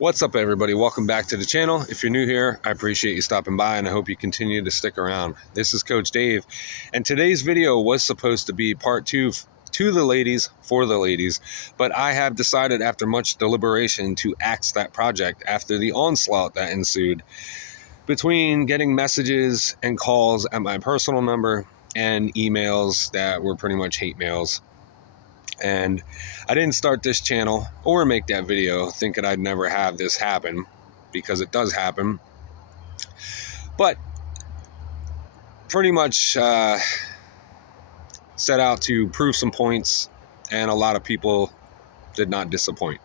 What's up, everybody? Welcome back to the channel. If you're new here, I appreciate you stopping by and I hope you continue to stick around. This is Coach Dave, and today's video was supposed to be part two to the ladies, for the ladies, but I have decided after much deliberation to axe that project after the onslaught that ensued between getting messages and calls at my personal number and emails that were pretty much hate mails. And I didn't start this channel or make that video thinking I'd never have this happen, because it does happen. But pretty much set out to prove some points, and a lot of people did not disappoint.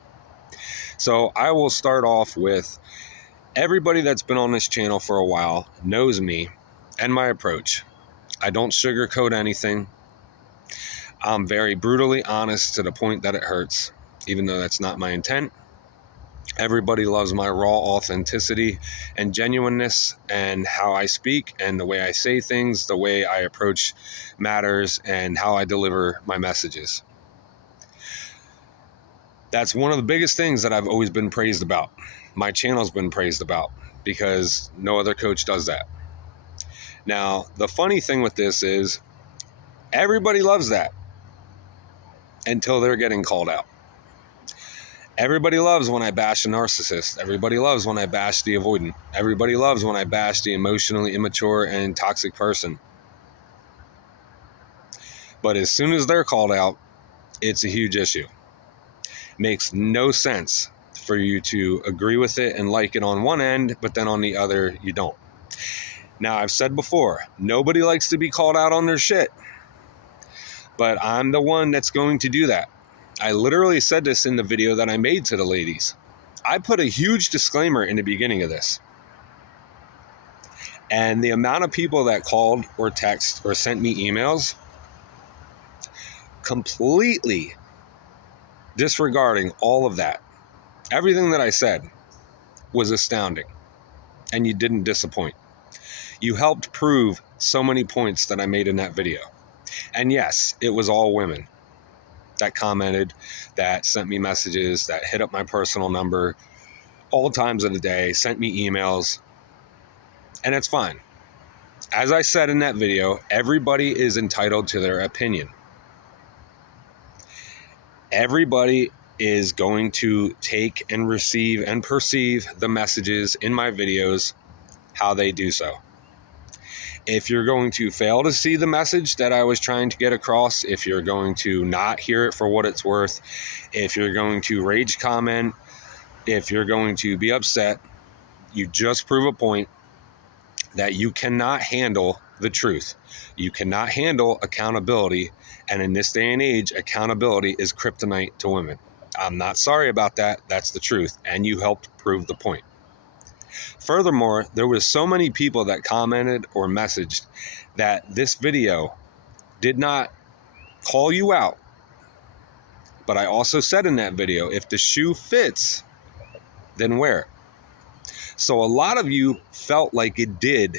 So I will start off with everybody that's been on this channel for a while knows me and my approach. I don't sugarcoat anything. I'm very brutally honest to the point that it hurts, even though that's not my intent. Everybody loves my raw authenticity and genuineness, and how I speak and the way I say things, the way I approach matters, and how I deliver my messages. That's one of the biggest things that I've always been praised about. My channel's been praised about, because no other coach does that. Now, the funny thing with this is everybody loves that until they're getting called out. Everybody loves when I bash a narcissist. Everybody loves when I bash the avoidant. Everybody loves when I bash the emotionally immature and toxic person. But as soon as they're called out, it's a huge issue. Makes no sense for you to agree with it and like it on one end, but then on the other, you don't. Now, I've said before, nobody likes to be called out on their shit. But I'm the one that's going to do that. I literally said this in the video that I made to the ladies. I put a huge disclaimer in the beginning of this. And the amount of people that called or text or sent me emails completely disregarding all of that, everything that I said, was astounding. And you didn't disappoint. You helped prove so many points that I made in that video. And yes, it was all women that commented, that sent me messages, that hit up my personal number all times of the day, sent me emails, and it's fine. As I said in that video, everybody is entitled to their opinion. Everybody is going to take and receive and perceive the messages in my videos how they do so. If you're going to fail to see the message that I was trying to get across, if you're going to not hear it for what it's worth, if you're going to rage comment, if you're going to be upset, you just prove a point that you cannot handle the truth. You cannot handle accountability. And in this day and age, accountability is kryptonite to women. I'm not sorry about that. That's the truth. And you helped prove the point. Furthermore, there was so many people that commented or messaged that this video did not call you out. But I also said in that video, if the shoe fits, then wear it. So a lot of you felt like it did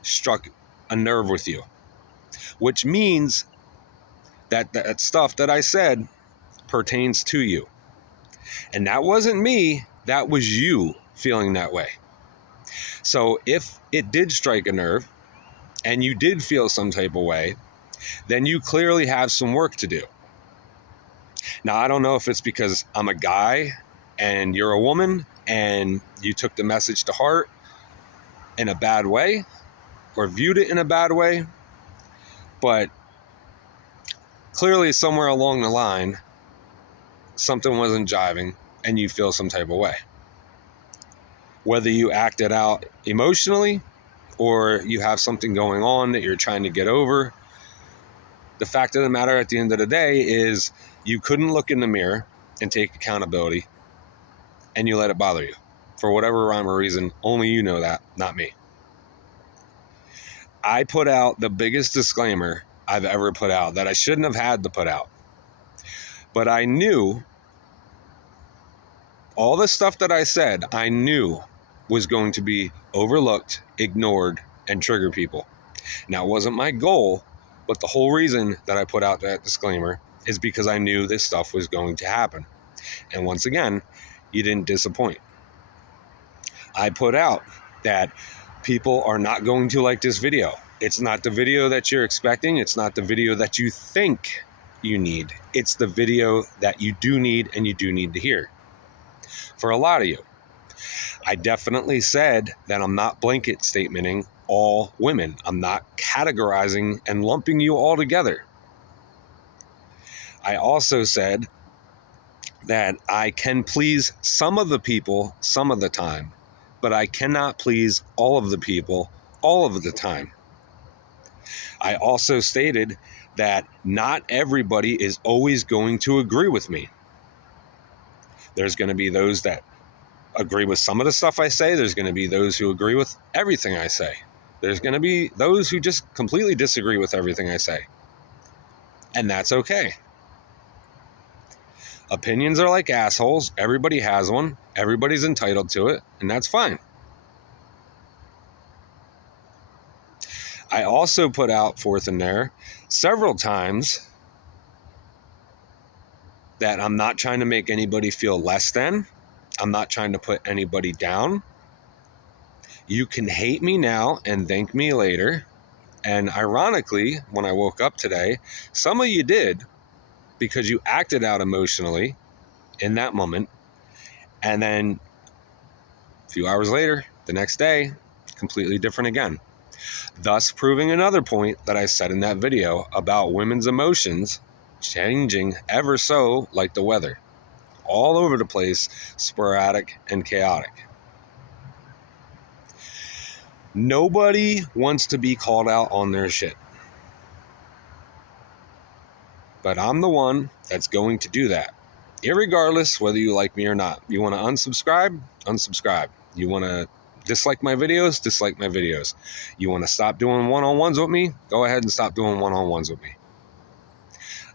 struck a nerve with you, which means that that stuff that I said pertains to you. And that wasn't me, that was you feeling that way. So if it did strike a nerve and you did feel some type of way, then you clearly have some work to do. Now, I don't know if it's because I'm a guy and you're a woman and you took the message to heart in a bad way or viewed it in a bad way, but clearly somewhere along the line, something wasn't jiving and you feel some type of way. Whether you act it out emotionally or you have something going on that you're trying to get over, the fact of the matter at the end of the day is you couldn't look in the mirror and take accountability, and you let it bother you. For whatever rhyme or reason, only you know that, not me. I put out the biggest disclaimer I've ever put out that I shouldn't have had to put out. But I knew all the stuff that I said, I knew was going to be overlooked, ignored, and trigger people. Now, it wasn't my goal, but the whole reason that I put out that disclaimer is because I knew this stuff was going to happen. And once again, you didn't disappoint. I put out that people are not going to like this video. It's not the video that you're expecting. It's not the video that you think you need. It's the video that you do need and you do need to hear. For a lot of you, I definitely said that I'm not blanket statementing all women. I'm not categorizing and lumping you all together. I also said that I can please some of the people some of the time, but I cannot please all of the people all of the time. I also stated that not everybody is always going to agree with me. There's going to be those that agree with some of the stuff I say. There's going to be those who agree with everything I say. There's going to be those who just completely disagree with everything I say. And that's okay. Opinions are like assholes. Everybody has one. Everybody's entitled to it, and that's fine. I also put out forth in there several times that I'm not trying to make anybody feel less than. I'm not trying to put anybody down. You can hate me now and thank me later. And ironically, when I woke up today, some of you did, because you acted out emotionally in that moment. And then a few hours later, the next day, completely different again. Thus proving another point that I said in that video about women's emotions changing ever so like the weather. All over the place, sporadic and chaotic. Nobody wants to be called out on their shit. But I'm the one that's going to do that. Irregardless whether you like me or not. You want to unsubscribe? Unsubscribe. You want to dislike my videos? Dislike my videos. You want to stop doing one-on-ones with me? Go ahead and stop doing one-on-ones with me.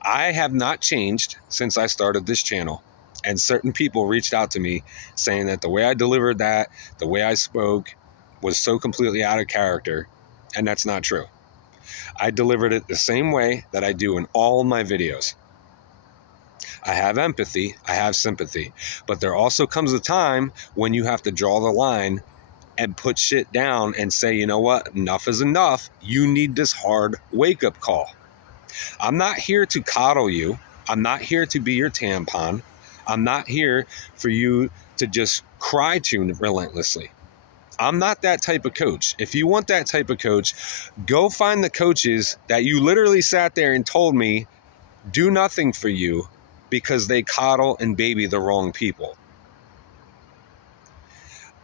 I have not changed since I started this channel. And certain people reached out to me saying that the way I delivered that, the way I spoke, was so completely out of character. And that's not true. I delivered it the same way that I do in all my videos. I have empathy, I have sympathy, but there also comes a time when you have to draw the line and put shit down and say, you know what, enough is enough. You need this hard wake-up call. I'm not here to coddle you. I'm not here to be your tampon. I'm not here for you to just cry to relentlessly. I'm not that type of coach. If you want that type of coach, go find the coaches that you literally sat there and told me do nothing for you because they coddle and baby the wrong people.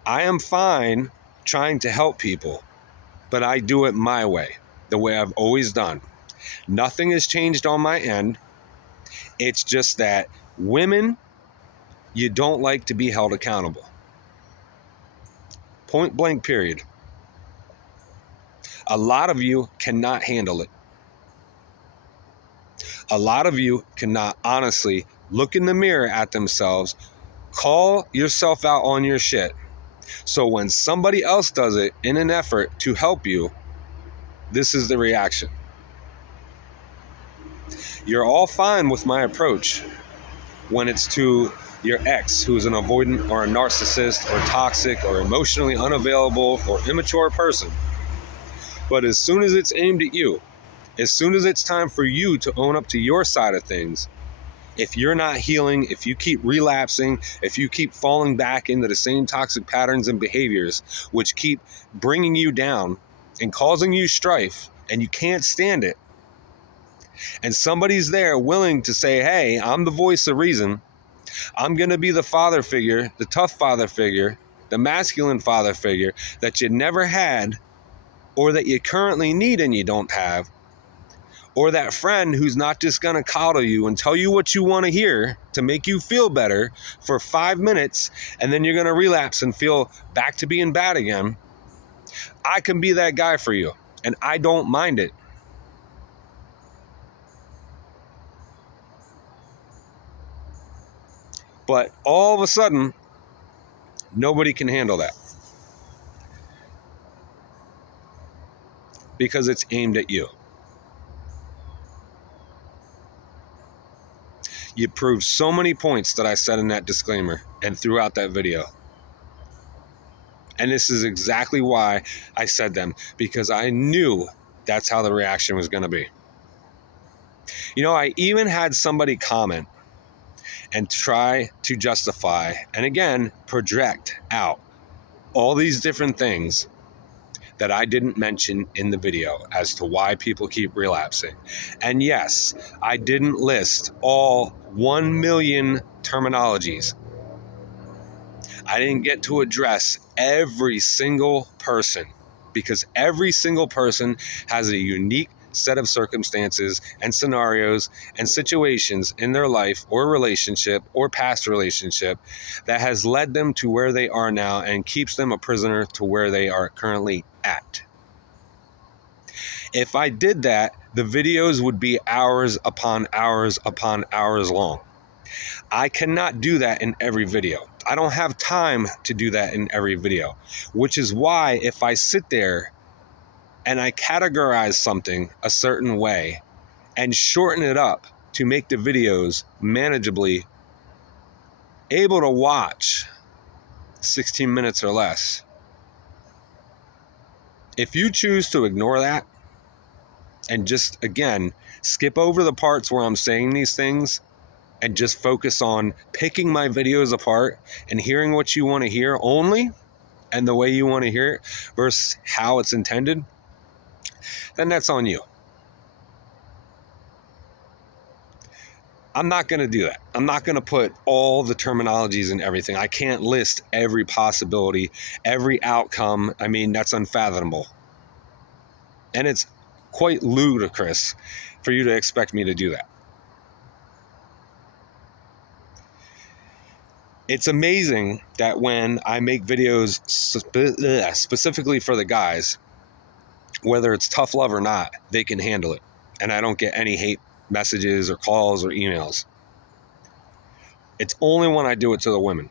I am fine trying to help people, but I do it my way, the way I've always done. Nothing has changed on my end. It's just that women, you don't like to be held accountable. Point blank, period. A lot of you cannot handle it. A lot of you cannot honestly look in the mirror at themselves, call yourself out on your shit. So when somebody else does it in an effort to help you, this is the reaction. You're all fine with my approach when it's to your ex who's an avoidant or a narcissist or toxic or emotionally unavailable or immature person. But as soon as it's aimed at you, as soon as it's time for you to own up to your side of things, if you're not healing, if you keep relapsing, if you keep falling back into the same toxic patterns and behaviors, which keep bringing you down and causing you strife, and you can't stand it, and somebody's there willing to say, hey, I'm the voice of reason. I'm going to be the father figure, the tough father figure, the masculine father figure that you never had, or that you currently need and you don't have, or that friend who's not just going to coddle you and tell you what you want to hear to make you feel better for 5 minutes, and then you're going to relapse and feel back to being bad again. I can be that guy for you, and I don't mind it. But all of a sudden, nobody can handle that because it's aimed at you. You proved so many points that I said in that disclaimer and throughout that video. And this is exactly why I said them, because I knew that's how the reaction was going to be. You know, I even had somebody comment and try to justify and again project out all these different things that I didn't mention in the video as to why people keep relapsing. And yes, I didn't list all 1 million terminologies. I didn't get to address every single person, because every single person has a unique set of circumstances and scenarios and situations in their life or relationship or past relationship that has led them to where they are now and keeps them a prisoner to where they are currently at. If I did that, the videos would be hours upon hours upon hours long. I cannot do that in every video. I don't have time to do that in every video, which is why if I sit there and I categorize something a certain way and shorten it up to make the videos manageably able to watch 16 minutes or less. If you choose to ignore that and just, again, skip over the parts where I'm saying these things and just focus on picking my videos apart and hearing what you want to hear only and the way you want to hear it versus how it's intended, then that's on you. I'm not going to do that. I'm not going to put all the terminologies and everything. I can't list every possibility, every outcome. I mean, that's unfathomable. And it's quite ludicrous for you to expect me to do that. It's amazing that when I make videos specifically for the guys, whether it's tough love or not, they can handle it. And I don't get any hate messages or calls or emails. It's only when I do it to the women.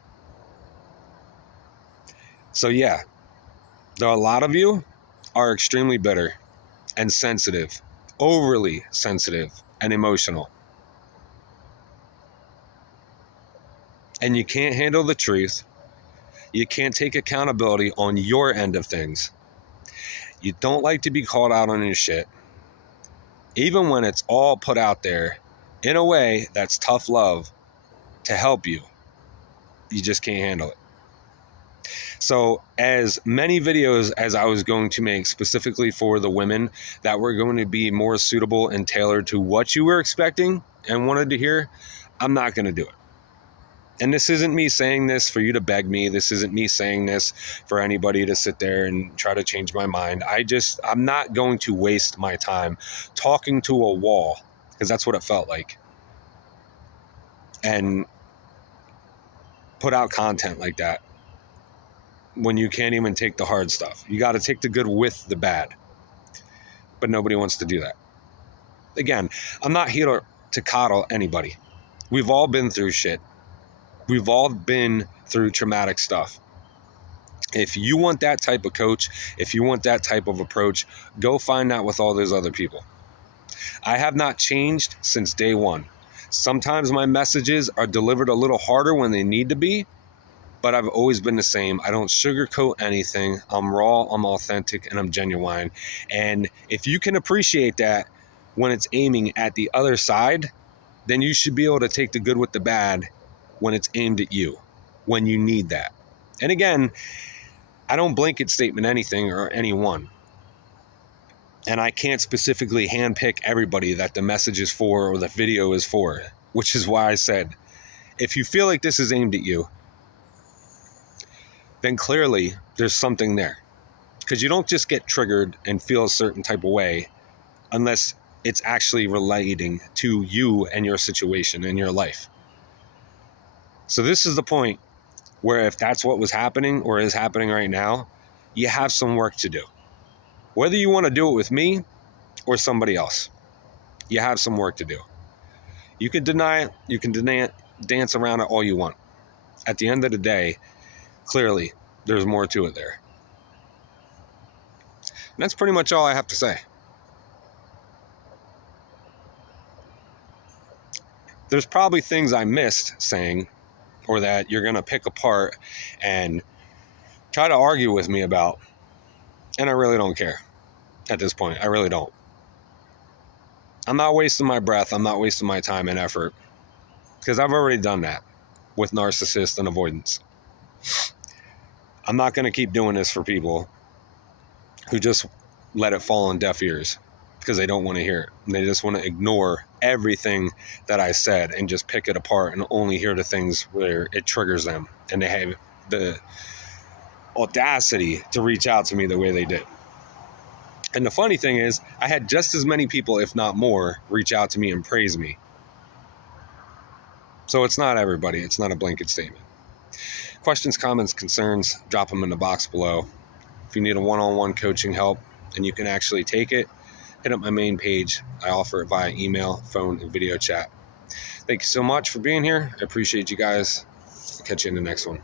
So yeah, a lot of you are extremely bitter and sensitive, overly sensitive and emotional. And you can't handle the truth. You can't take accountability on your end of things. You don't like to be called out on your shit. Even when it's all put out there in a way that's tough love to help you, you just can't handle it. So as many videos as I was going to make specifically for the women that were going to be more suitable and tailored to what you were expecting and wanted to hear, I'm not going to do it. And this isn't me saying this for you to beg me. This isn't me saying this for anybody to sit there and try to change my mind. I'm not going to waste my time talking to a wall, because that's what it felt like, and put out content like that when you can't even take the hard stuff. You got to take the good with the bad. But nobody wants to do that. Again, I'm not here to coddle anybody. We've all been through shit. We've all been through traumatic stuff. If you want that type of coach, if you want that type of approach, go find that with all those other people. I have not changed since day one. Sometimes my messages are delivered a little harder when they need to be, but I've always been the same. I don't sugarcoat anything. I'm raw, I'm authentic, and I'm genuine. And if you can appreciate that when it's aiming at the other side, then you should be able to take the good with the bad when it's aimed at you, when you need that. And again, I don't blanket statement anything or anyone. And I can't specifically handpick everybody that the message is for or the video is for, which is why I said, if you feel like this is aimed at you, then clearly there's something there. Because you don't just get triggered and feel a certain type of way unless it's actually relating to you and your situation and your life. So this is the point where if that's what was happening or is happening right now, you have some work to do. Whether you want to do it with me or somebody else, you have some work to do. You can deny it, you can dance around it all you want. At the end of the day, clearly, there's more to it there. And that's pretty much all I have to say. There's probably things I missed saying, or that you're going to pick apart and try to argue with me about, and I really don't care at this point. I really don't. I'm not wasting my breath. I'm not wasting my time and effort because I've already done that with narcissists and avoidance. I'm not going to keep doing this for people who just let it fall on deaf ears because they don't want to hear it. And they just want to ignore everything that I said and just pick it apart and only hear the things where it triggers them. And they have the audacity to reach out to me the way they did. And the funny thing is, I had just as many people, if not more, reach out to me and praise me. So it's not everybody. It's not a blanket statement. Questions, comments, concerns, drop them in the box below. If you need a one-on-one coaching help and you can actually take it, hit up my main page. I offer it via email, phone, and video chat. Thank you so much for being here. I appreciate you guys. I'll catch you in the next one.